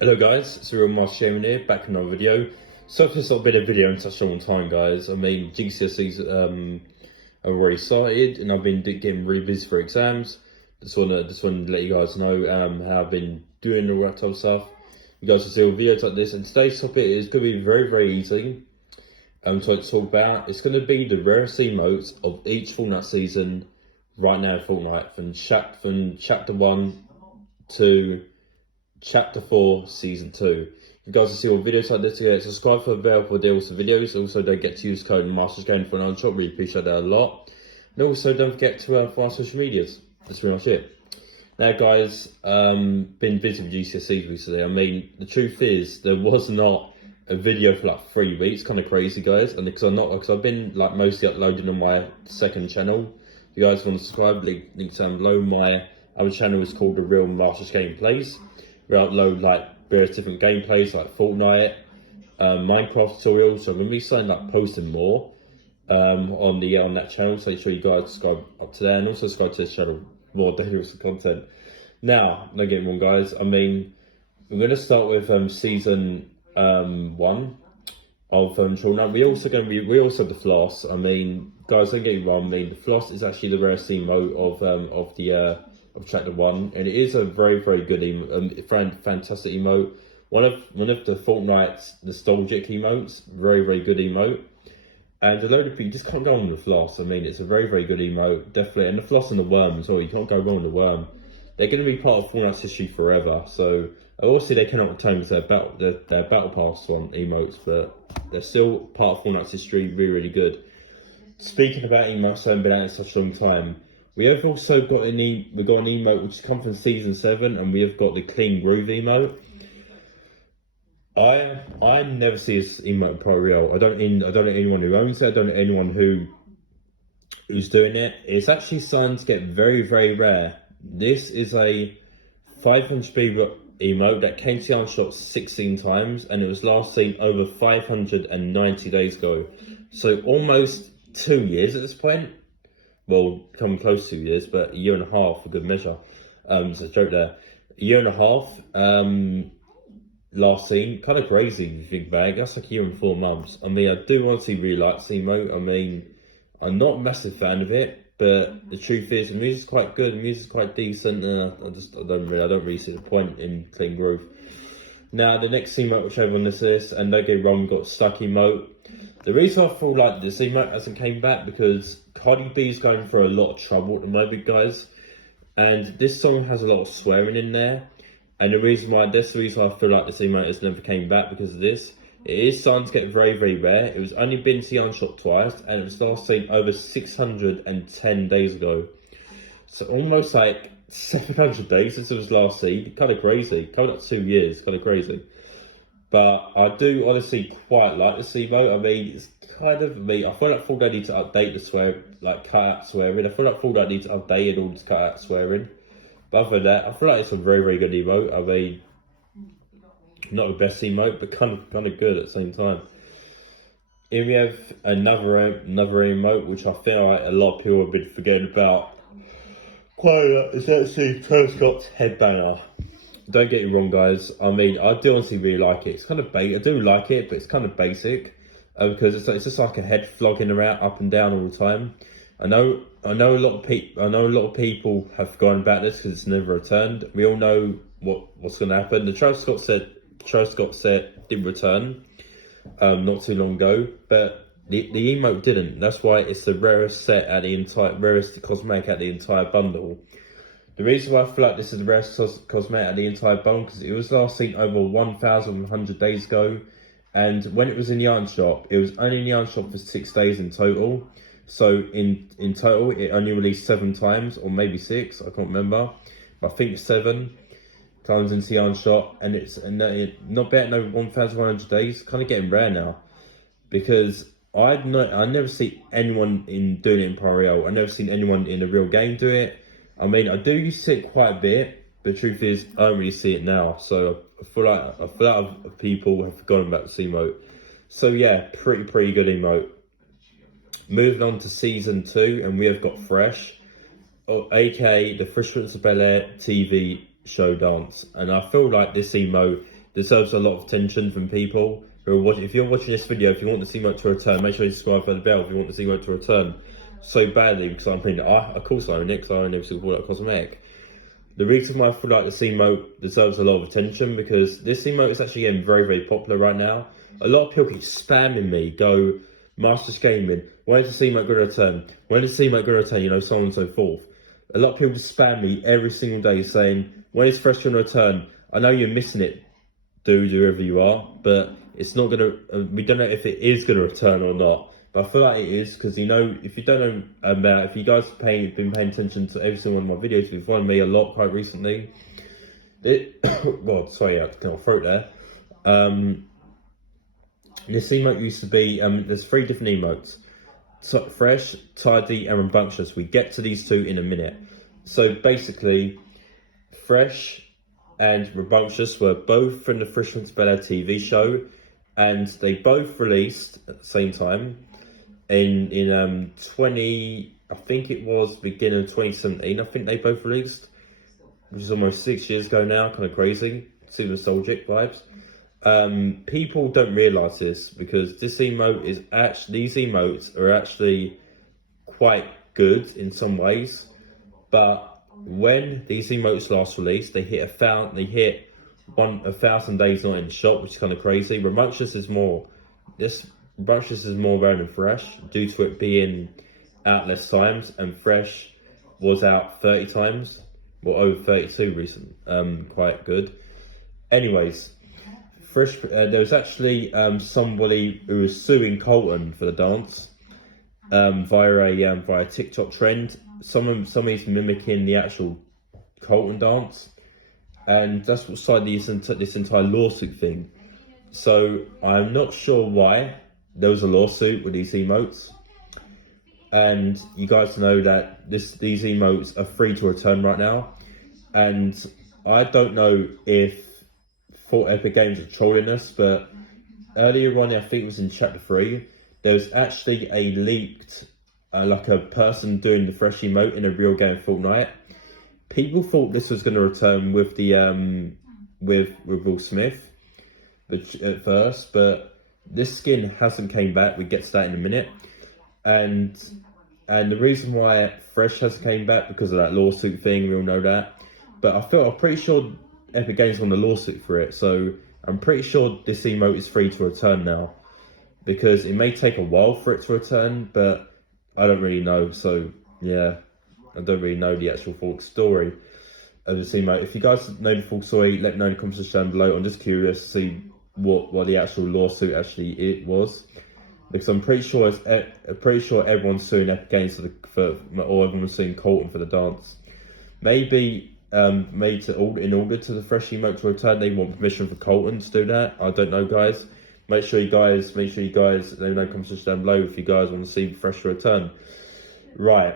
Hello guys, it's Real Master Gaming here, back in another video. So for not been a video in such a long time, guys. I mean, GCSEs have already started, and I've been getting really busy for exams. Just want to let you guys know how I've been doing all that type of stuff. You guys will see all videos like this, and today's topic is going to be very easy. So to talk about, it's going to be the rarest emotes of each Fortnite season right now in Fortnite, from chapter 1 to Chapter 4, Season 2. You guys will see all videos like this again. Subscribe for the bell for deals and videos. Also, don't get to use code MastersGame for an shop. Really appreciate that a lot. And also, don't forget to follow our social medias. That's pretty much it. Now, guys, been busy with GCSEs recently. I mean, the truth is, there was not a video for like 3 weeks. Kind of crazy, guys. And because I've been like mostly uploading on my second channel. If you guys want to subscribe, links down below. My other channel is called The Real Masters Gameplays. We upload like various different gameplays like Fortnite, Minecraft tutorials. So I'm gonna be starting like posting more on that channel. So make sure you guys subscribe up to there, and also subscribe to this channel for more daily content. Now, don't get me wrong, guys. I mean, we're gonna start with season 1 of Fortnite. We also have the floss. I mean, guys, don't get me wrong. I mean, the floss is actually the rarest emote of chapter 1, and it is a very good fantastic emote. One of the Fortnite's nostalgic emotes. Very good emote. And a load of people just can't go on the floss. I mean, it's a very good emote, definitely. And the floss and the worm as well. You can't go wrong with the worm. They're going to be part of Fortnite's history forever. So obviously they cannot return to their battle pass on emotes, but they're still part of Fortnite's history. Really good. Speaking about emotes that haven't been out in such a long time, we have also got an emote which has come from season 7, and we have got the clean groove emote. I never see this emote in Pro Real. I don't know anyone who owns it. I don't know anyone who's doing it. It's actually starting to get very rare. This is a 500 speed emote that came to Unshot 16 times, and it was last seen over 590 days ago. So almost 2 years at this point. Well, coming close to 2 years, but a year and a half for good measure. It's a joke there. A year and a half last seen. Kind of crazy if you think about it. That's like a year and 4 months. I mean, I do honestly really like this emote. I mean, I'm not a massive fan of it, but the truth is, the music's quite good. The music's quite decent. I don't really see the point in clean groove. Now, the next emote which everyone on this list, and don't get me wrong, we've got stuck emote. The reason I feel like this emote hasn't came back because Cardi B is going through a lot of trouble at the moment, guys. And this song has a lot of swearing in there. And that's the reason I feel like this emote has never came back, because of this. It is starting to get very rare. It was only been to Unshot twice, and it was last seen over 610 days ago. So almost like 700 days since it was last seen. Kind of crazy. Coming up 2 years. Kind of crazy. But I do honestly quite like this emote. I mean, it's kind of me. I feel like Fortnite need to update the swear, like cut out swearing. I feel like Fortnite needs to update it all to cut out swearing. But other than that, I feel like it's a very good emote. I mean, not the best emote, but kind of good at the same time. Here we have another emote, which I feel like a lot of people have been forgetting about. Quite a lot. It's actually Travis Scott's Headbanger. Don't get me wrong, guys. I mean, I do honestly really like it. It's kind of I do like it, but it's kind of basic because it's just like a head flogging around up and down all the time. I know a lot of people have forgotten about this because it's never returned. We all know what's going to happen. The Travis Scott set did return not too long ago, but the emote didn't. That's why it's the rarest rarest cosmetic at the entire bundle. The reason why I feel like this is the rarest cosmetic at the entire bundle, because it was last seen over 1,100 days ago, and when it was in the iron shop, it was only in the iron shop for 6 days in total. So in total, it only released 7 times, or maybe 6, I can't remember. But I think it's 7 times into the iron shop, and it's not better than over 1,100 days. Kind of getting rare now, because I never see anyone doing it in Pro Real. I never seen anyone in a real game do it. I mean, I do see it quite a bit, but the truth is, I don't really see it now. So I feel like people have forgotten about the emote. So yeah, pretty good emote. Moving on to season 2, and we have got Fresh, aka the Fresh Prince of Bel-Air TV show dance. And I feel like this emote, deserves a lot of attention from people who are watching. If you're watching this video, if you want the emote to return, make sure you subscribe for the bell if you want the emote to return so badly, because I'm thinking, of course I own it, because I own every single Fortnite cosmetic. The reason why I feel like this emote deserves a lot of attention, because this emote is actually getting very, very popular right now. A lot of people keep spamming me, go, Masters Gaming, when is this emote going to return? When is this emote going to return? You know, so on and so forth. A lot of people spam me every single day saying, when is Fresh going to return? I know you're missing it, dude, whoever you are, but it's not going to, we don't know if it is going to return or not. But I feel like it is, because, you know, if you don't know about, if you guys have been paying attention to every single one of my videos, if you've followed me a lot quite recently, well, sorry, I got my throat there. This emote used to be, there's 3 different emotes. Fresh, tidy, and rambunctious. We get to these 2 in a minute. So basically, Fresh and rambunctious were both from the Fresh Prince of Bel-Air TV show, and they both released at the same time in 20, I think it was beginning of 2017. I think they both released, which is almost 6 years ago now. Kind of crazy. Super nostalgic vibes. People don't realise this, because this emote is these emotes are actually quite good in some ways, but when these emotes last released, they hit 1,000 days not in the shop, which is kind of crazy. Rambunctious is more rare than Fresh, due to it being out less times, and Fresh was out 30 times, or over 32 recent. Quite good. Anyways, Fresh, there was actually somebody who was suing Colton for the dance via a TikTok trend. Somebody's mimicking the actual Colton dance, and that's what started this entire lawsuit thing. So I'm not sure why there was a lawsuit with these emotes, and you guys know that these emotes are free to return right now, and I don't know if Epic Games are trolling us, but earlier on, I think it was in chapter 3, there was actually a leaked, like a person doing the Fresh emote in a real game of Fortnite. People thought this was going to return with the with Will Smith, but at first, but this skin hasn't came back. We get to that in a minute, and the reason why Fresh hasn't came back, because of that lawsuit thing. We all know that, but I'm pretty sure Epic Games won the lawsuit for it, so I'm pretty sure this emote is free to return now, because it may take a while for it to return, but I don't really know. So yeah, I don't really know the actual full story of this emote. If you guys know the full story, let me know in the comments down below. I'm just curious to see what the actual lawsuit actually was, because I'm pretty sure everyone's suing Epic Games or everyone's suing Colton for the dance. Maybe in order to the Fresh emote to return, they want permission for Colton to do that. I don't know, guys. Make sure you guys let me know in the comments down below if you guys want to see Fresh return. Right,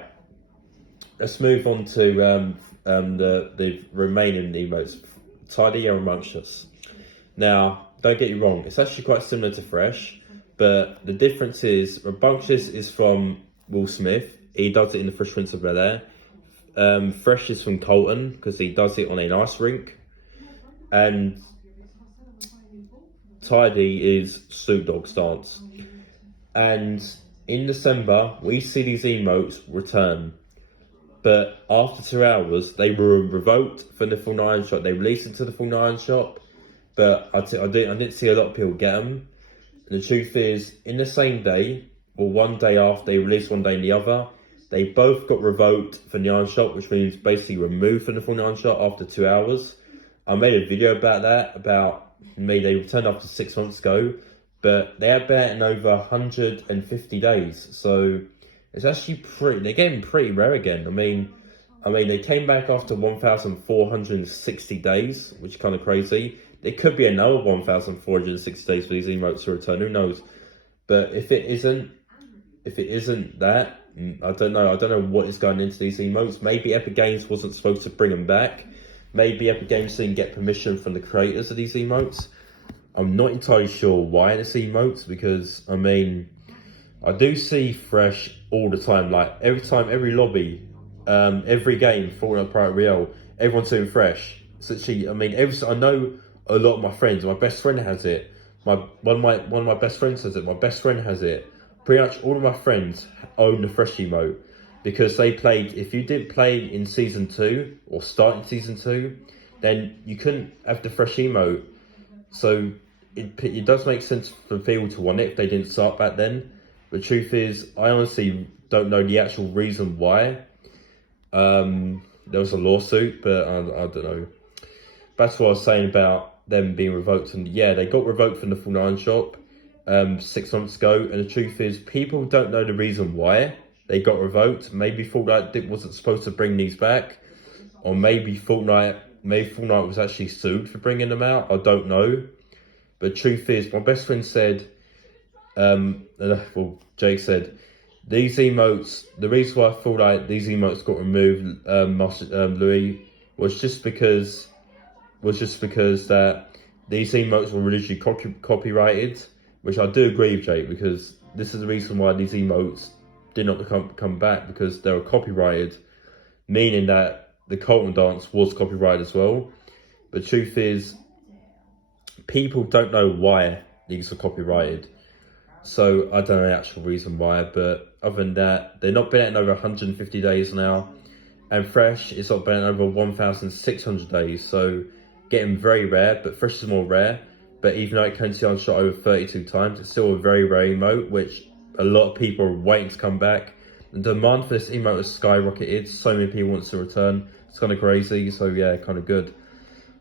let's move on to the remaining emotes, tidy and rambunctious. Now, don't get you wrong, it's actually quite similar to Fresh, but the difference is rambunctious is from Will Smith. He does it in the Fresh Prince of Bel-Air. Fresh is from Colton, because he does it on an ice rink, and tidy is Snoop Dogg's dance. And in December, we see these emotes return, but after 2 hours, they were revoked from the full Nine shop. They released it to the full Nine shop, but I didn't see a lot of people get them. And the truth is, in the same day, or one day after they released, one day in the other, they both got revoked from the Iron Shop, which means basically removed from the full Iron Shop after 2 hours. I made a video about that, they returned after 6 months ago, but they had been in over 150 days. So it's actually they're getting pretty rare again. I mean, they came back after 1,460 days, which is kind of crazy. There could be another 1,460 days for these emotes to return, who knows? But if it isn't that, I don't know what is going into these emotes. Maybe Epic Games wasn't supposed to bring them back. Maybe Epic Games didn't get permission from the creators of these emotes. I'm not entirely sure why this emotes, because I mean, I do see Fresh all the time. Like every lobby, every game, Fortnite Private Real, everyone's doing Fresh. So actually, I mean, I a lot of my friends, my best friend has it. One of my best friends has it. My best friend has it. Pretty much all of my friends own the fresh emote because they played. If you didn't play in season 2 or start in season 2, then you couldn't have the fresh emote. So it does make sense for people to want it if they didn't start back then. The truth is, I honestly don't know the actual reason why. There was a lawsuit, but I don't know. That's what I was saying about them being revoked. And yeah, they got revoked from the Fortnite shop 6 months ago. And the truth is, people don't know the reason why they got revoked. Maybe Fortnite wasn't supposed to bring these back, or maybe Fortnite was actually sued for bringing them out. I don't know. But the truth is, my best friend said, Jake said, these emotes, the reason why I thought like these emotes got removed, Louis, was just because that these emotes were originally copyrighted, which I do agree with Jake, because this is the reason why these emotes did not come back, because they were copyrighted, meaning that the Colton dance was copyrighted as well. But the truth is, people don't know why these are copyrighted. So I don't know the actual reason why, but other than that, they've not been out in over 150 days now. And Fresh is not been out over 1,600 days. So getting very rare, but Fresh is more rare. But even though it can see unshot over 32 times, it's still a very rare emote, which a lot of people are waiting to come back. The demand for this emote has skyrocketed. So many people want to return. It's kind of crazy. So yeah, kind of good.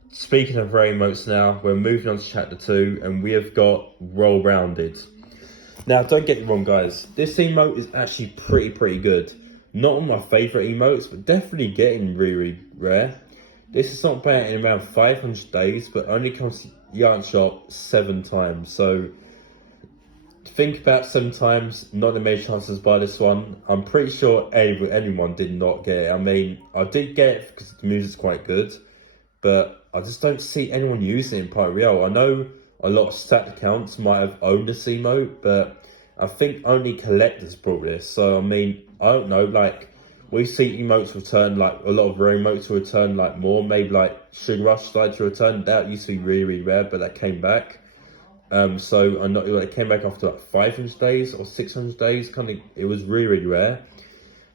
Speaking of rare emotes now, we're moving on to chapter 2, and we have got Roll Rounded. Now, don't get me wrong, guys. This emote is actually pretty good. Not one of my favourite emotes, but definitely getting really rare. This is not bad in around 500 days, but only comes to Yarn Shop 7 times. So, think about 7 times, not the many chances to buy this one. I'm pretty sure anyone did not get it. I mean, I did get it because the music's quite good, but I just don't see anyone using it in Pirate Real. I know a lot of stat accounts might have owned this emote, but I think only collectors brought this. So, I mean, I don't know, like, we see emotes return, like, a lot of rare emotes will return, like, more. Maybe, like, Sugar Rush started to return. That used to be really rare, but that came back. So, I know it came back after, like, 500 days or 600 days. It was really rare.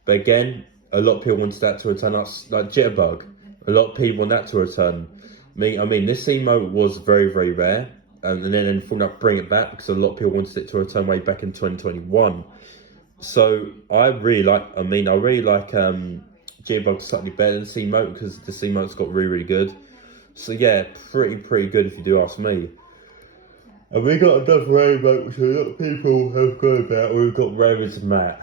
But again, a lot of people wanted that to return, like Jitterbug. A lot of people want that to return. I mean, this emote was very rare. And then Fortnite bring it back because a lot of people wanted it to return way back in 2021. So I really like Jitterbug slightly better than this emote because this emote's got really good. So yeah, pretty good if you do ask me. And we got another rare emote which a lot of people have gone about. We've got Rarest Matt.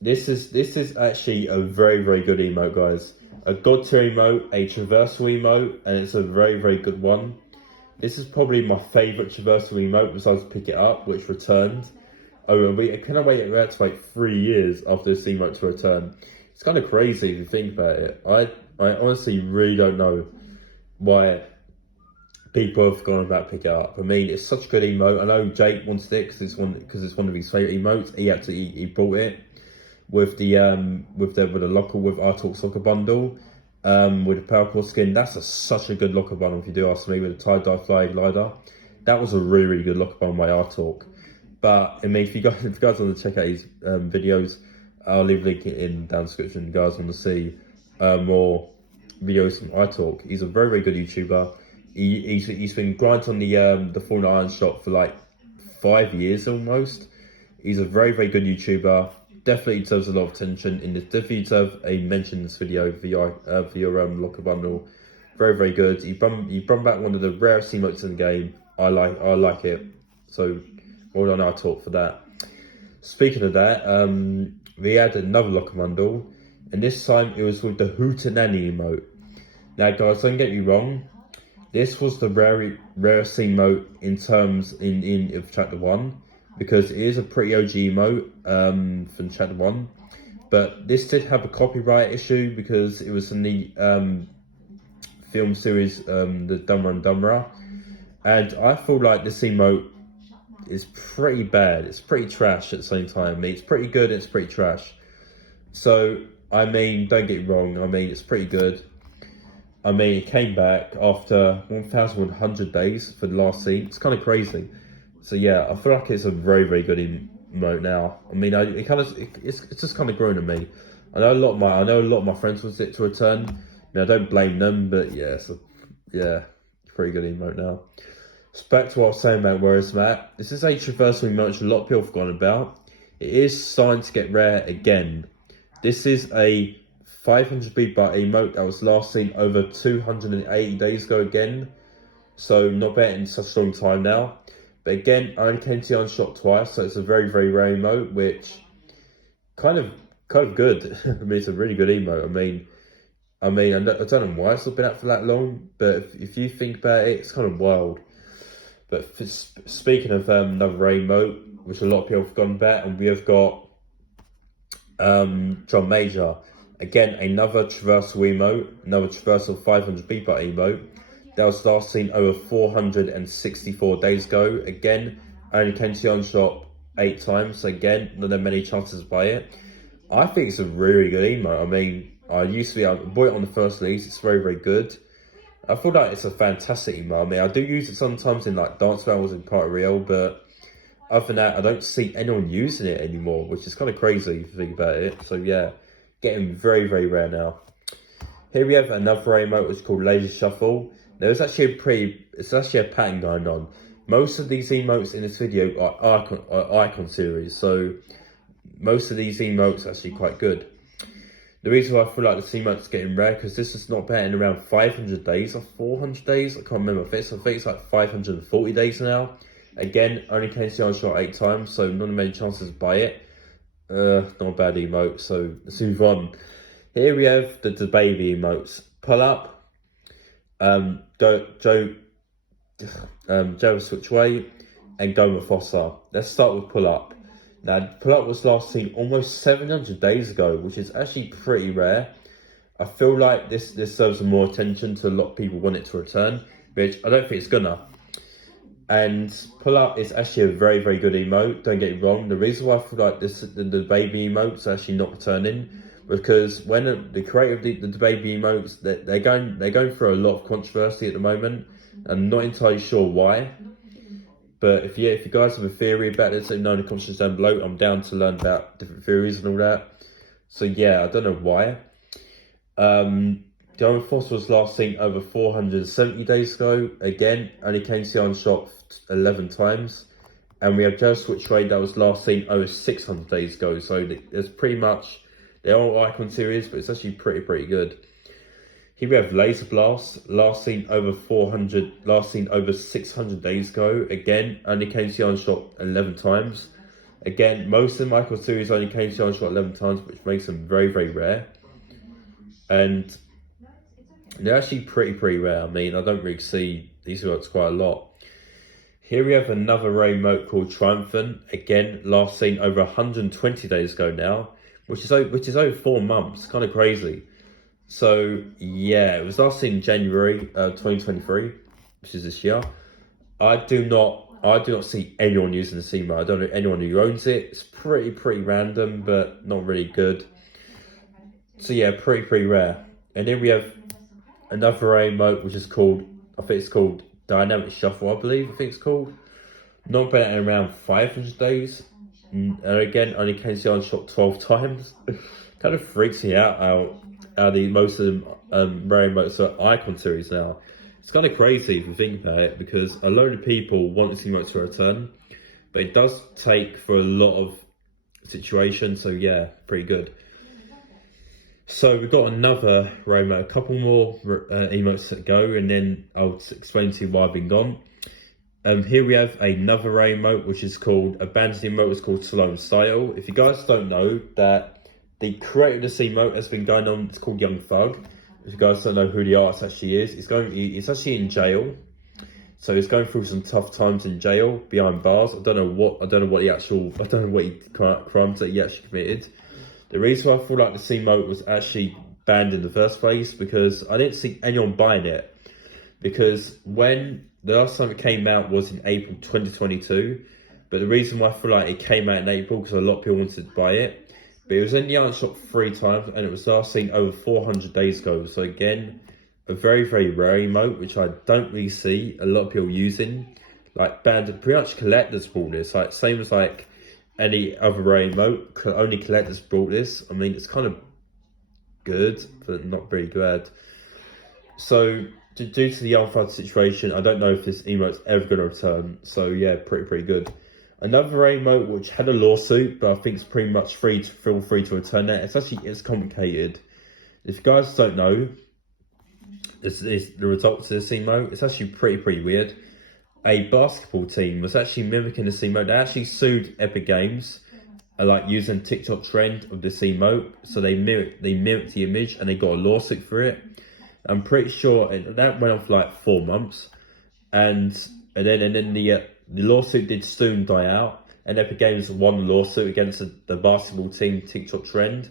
This is actually a very good emote, guys. A God tier emote, a traversal emote, and it's a very good one. This is probably my favourite traversal emote besides Pick It Up, which returned. Can I wait 3 years after this emote to return? It's kind of crazy if you think about it. I honestly really don't know why people have gone about Pick It Up. I mean, it's such a good emote. I know Jake wanted it because it's one of his favourite emotes. He bought it with the locker with our Talk Soccer bundle. With the Powercore skin, that's such a good locker bundle if you do ask me, with the tie-dye fly glider. That was a really good locker bundle by Artalk. But I mean, if you guys want to check out his videos, I'll leave a link in the description. If you guys want to see more videos from Artalk. He's a very good YouTuber. He's been grinding on the Fortnite Iron Shop for like 5 years almost. He's a very good YouTuber. Definitely deserves a lot of attention. Definitely deserves a mention in this video for your locker bundle. Very good. He brought back one of the rarest emotes in the game. I like it. So well done, I talk for that. Speaking of that, we had another locker bundle, and this time it was with the Hootenanny emote. Now, guys, don't get me wrong. This was the rarest emote in terms of chapter 1. Because it is a pretty OG emote from chapter 1. But this did have a copyright issue because it was in the film series The Dumber and Dumberer. And I feel like this emote is pretty bad. It's pretty trash at the same time. I mean, it's pretty good, it's pretty trash. So, I mean, don't get me wrong. I mean, it's pretty good. I mean, it came back after 1,100 days for the last scene. It's kind of crazy. So yeah, I feel like it's a very, very good emote now. I mean, it's just kind of grown on me. I know a lot of my friends want it to return. I mean, I don't blame them, but yeah, yeah, pretty good emote now. So back to what I was saying about Rarest Matt. This is a traversal emote which a lot of people have forgotten about. It is starting to get rare again. This is a 500 beat bar emote that was last seen over 280 days ago again. So not bad in such a long time now. But again, I only came to the unshot twice, so it's a very, very rare emote, which kind of good. I mean, it's a really good emote. I don't know why it's not been out for that long, but if you think about it, it's kind of wild. But speaking of another emote, which a lot of people have gone about, and we have got John Major. Again, another traversal emote, another traversal 500 beatbot emote. That was last seen over 464 days ago. Again, only came to the on-shop 8 times. So again, not that many chances to buy it. I think it's a really good emote. I mean, I bought it on the first release. It's very, very good. I feel like it's a fantastic emote. I mean, I do use it sometimes in like dance battles and Party Real, but other than that, I don't see anyone using it anymore, which is kind of crazy if you think about it. So yeah, getting very, very rare now. Here we have another emote which is called Laser Shuffle. There's actually it's actually a pattern going on. Most of these emotes in this video are icon series, so most of these emotes are actually quite good. The reason why I feel like this emote's getting rare, because this is not better in around 500 days or 400 days. I can't remember. I think it's like 540 days now. Again, only came to the shot 8 times, so not many chances to buy it. Not a bad emote, so let's move on. Here we have the baby emotes. Pull up, Joe switch way, and go Mufasa. Let's start with pull up. Now, pull up was last seen almost 700 days ago, which is actually pretty rare. I feel like this serves more attention to a lot of people want it to return, which I don't think it's gonna. And pull up is actually a very, very good emote. Don't get me wrong. The reason why I feel like the baby emotes are actually not returning, because when the creator of the baby emotes, they're going through a lot of controversy at the moment. I'm not entirely sure why. But if you guys have a theory about this, let me know in the comments down below. I'm down to learn about different theories and all that. So yeah, I don't know why. The Iron Fossil was last seen over 470 days ago. Again, only came to the Iron Shop 11 times. And we have Just Switch Trade that was last seen over 600 days ago. So there's pretty much, they're all icon series, but it's actually pretty good. Here we have Laser Blast, last seen over 600 days ago. Again, only came to the shop 11 times. Again, most of the Michael series only came to the shop 11 times, which makes them very, very rare. And they're actually pretty rare. I mean, I don't really see these emotes quite a lot. Here we have another rare emote called Triumphant. Again, last seen over 120 days ago now, which is over 4 months. Kind of crazy. So yeah, it was last seen in January 2023, which is this year. I do not see anyone using the emote. I don't know anyone who owns it. It's pretty random, but not really good. So yeah, pretty rare. And then we have another emote which is called, I think it's called Dynamic Shuffle, I believe it's called. Not been in around 500 days. And again, only came to the shop 12 times. Kind of freaks me out how most of them rare emotes are icon series now. It's kind of crazy if you think about it, because a load of people want this emote to return, but it does take for a lot of situations. So yeah, pretty good. So we've got another rare emote, a couple more emotes to go, and then I'll explain to you why I've been gone. Here we have another rare emote, which is called Abandoned emote. It's called Slow and Style. If you guys don't know, that the creator of this emote has been going on. It's called Young Thug. If you guys don't know who the artist actually is, it's actually in jail. So he's going through some tough times in jail behind bars. I don't know what crimes that he actually committed. The reason why I feel like the emote was actually banned in the first place, because I didn't see anyone buying it. Because when the last time it came out was in April 2022, but the reason why I feel like it came out in April, because a lot of people wanted to buy it, but it was in the art shop 3 times, and it was last seen over 400 days ago. So again, a very, very rare emote, which I don't really see a lot of people using. Like pretty much collectors bought this, like same as like any other rare emote, only collectors bought this. I mean, it's kind of good, but not very good. So due to the unfound situation, I don't know if this emote's ever going to return. So yeah, pretty good. Another emote which had a lawsuit, but I think it's pretty much feel free to return that. It's complicated. If you guys don't know, this is the results of this emote. It's actually pretty weird. A basketball team was actually mimicking this emote. They actually sued Epic Games, like using TikTok trend of this emote. So they mimicked the image and they got a lawsuit for it. I'm pretty sure that went on for like 4 months, and then the lawsuit did soon die out, and Epic Games won the lawsuit against the basketball team TikTok trend,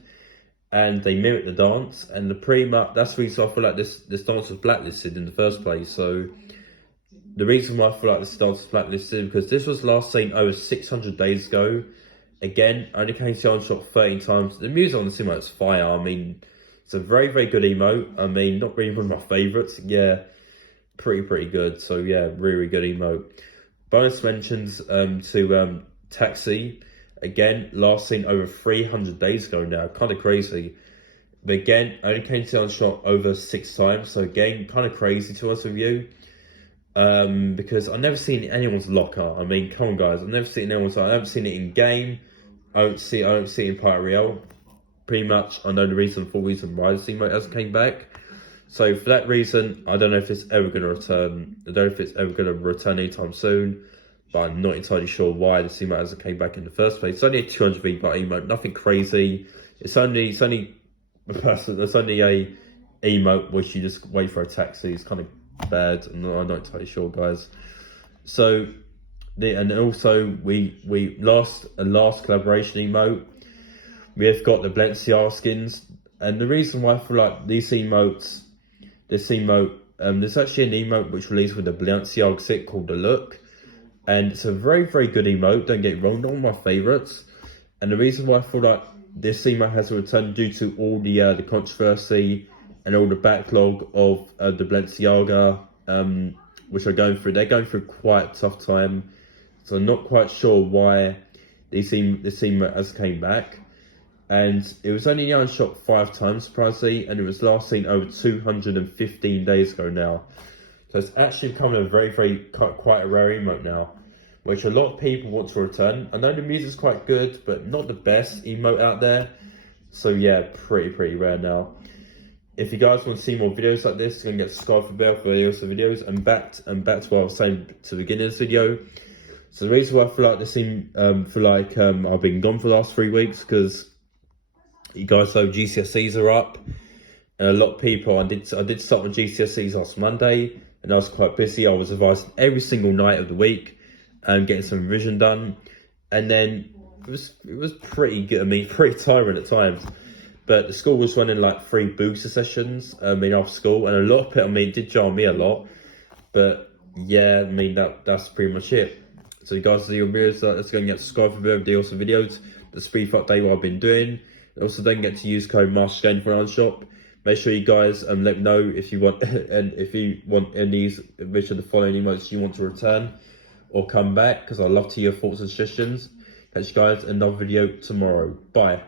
and they mimicked the dance, and that's the reason I feel like this dance was blacklisted in the first place. So the reason why I feel like this dance was blacklisted is because this was last seen over 600 days ago. Again, only came to Onshot 13 times. The music on the emote is fire. I mean, it's a very good emote. I mean, not really one of my favourites. Yeah, pretty good. So yeah, really good emote. Bonus mentions to Taxi. Again, last seen over 300 days ago now. Kind of crazy. But again, only came to Onshot over 6 times. So again, kind of crazy to us with you. Because I've never seen anyone's locker. I mean, come on guys, I've never seen anyone's locker. I haven't seen it in game. I don't see it in Pirate Real. Pretty much, I know the full reason why the emote hasn't came back. So for that reason, I don't know if it's ever going to return. I don't know if it's ever going to return anytime soon. But I'm not entirely sure why the emote hasn't came back in the first place. It's only a 200 V-bar emote, nothing crazy. It's only a emote which you just wait for a taxi. It's kind of bad. I'm not entirely sure, guys. So, and also we lost a last collaboration emote. We have got the Balenciaga skins, and the reason why I feel like this emote, there's actually an emote which released with the Balenciaga set called The Look, and it's a very good emote. Don't get it wrong, not one of my favourites. And the reason why I feel like this emote has returned due to all the controversy and all the backlog of the Balenciaga, which are going through. They're going through quite a tough time, so I'm not quite sure why this emote has came back. And it was only shot 5 times, surprisingly, and it was last seen over 215 days ago now. So it's actually becoming a quite a rare emote now, which a lot of people want to return. I know the music's quite good, but not the best emote out there. So yeah, pretty rare now. If you guys want to see more videos like this, you're gonna get subscribed for bell for videos. And back to what I was saying to the beginning of this video. So the reason why I feel like I've been gone for the last 3 weeks, because you guys know GCSEs are up, and a lot of people. I did start my GCSEs last Monday, and I was quite busy. I was revising every single night of the week and getting some revision done, and then it was pretty good. I mean, pretty tiring at times. But the school was running like 3 booster sessions after school, and a lot of it, I mean, did jar me a lot. But yeah, I mean that's pretty much it. So you guys see your videos, let's go and get subscribed for videos, the speed update what I've been doing. Also, don't forget to use code MasterGain for shop. Make sure you guys let me know if you want and if you want any which of the following emotes you want to return or come back, because I love to hear your thoughts and suggestions. Catch you guys in another video tomorrow. Bye.